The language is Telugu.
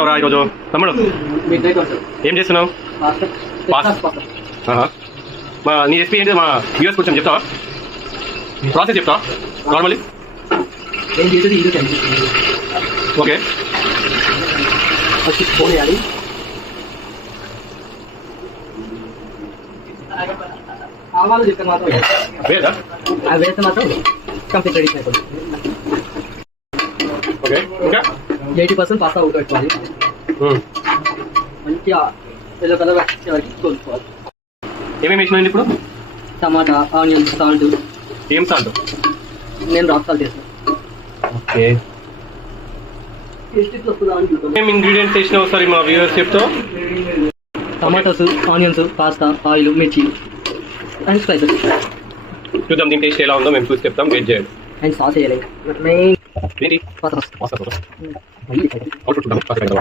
ఈరోజు తమ్ముడు ఏం చేస్తున్నావు? మా నీ రెసిపీ ఏంటి? మా వ్యూవర్స్ కొంచెం చెప్తావా? ప్రాసెస్ చెప్తావా నార్మల్లీ? ఓకే, ఫోన్ వేయాలి. ఆవాలు చెప్తే మాత్రం వేదా? అవి వేస్తే మాత్రం కంప్లీట్ రెడీ అయిపోతుంది. ఓకే, ఇంకా 80% పాస్తా ఉడకబెట్టుకోవాలి. మంచిగా ఎల్లో కలర్ వచ్చే వరకు కోసుకోవాలి. ఏమేమి వేసినాయండి ఇప్పుడు? టమాటా, ఆనియన్, సాల్ట్. ఏం సాల్ట్? నేను రాక్ సాల్ట్ వేస్తాను. ఓకే, ఏం ఇంగ్రీడియంట్స్ వేసినావు ఒకసారి మా వ్యూవర్స్ చెప్తావు? టమాటాస్, ఆనియన్స్, పాస్తా, ఆయిల్, మిర్చి అండ్ స్పైసెస్. చూద్దాం దీని టేస్ట్ ఎలా ఉందో మేము చూసి చెప్తాం. వెయిట్ చేయండి. అండ్ సాస్ వేయాలి. మెయిన్ ఏంటి? పాస్తా. అవుట్పుట్ చూద్దాం.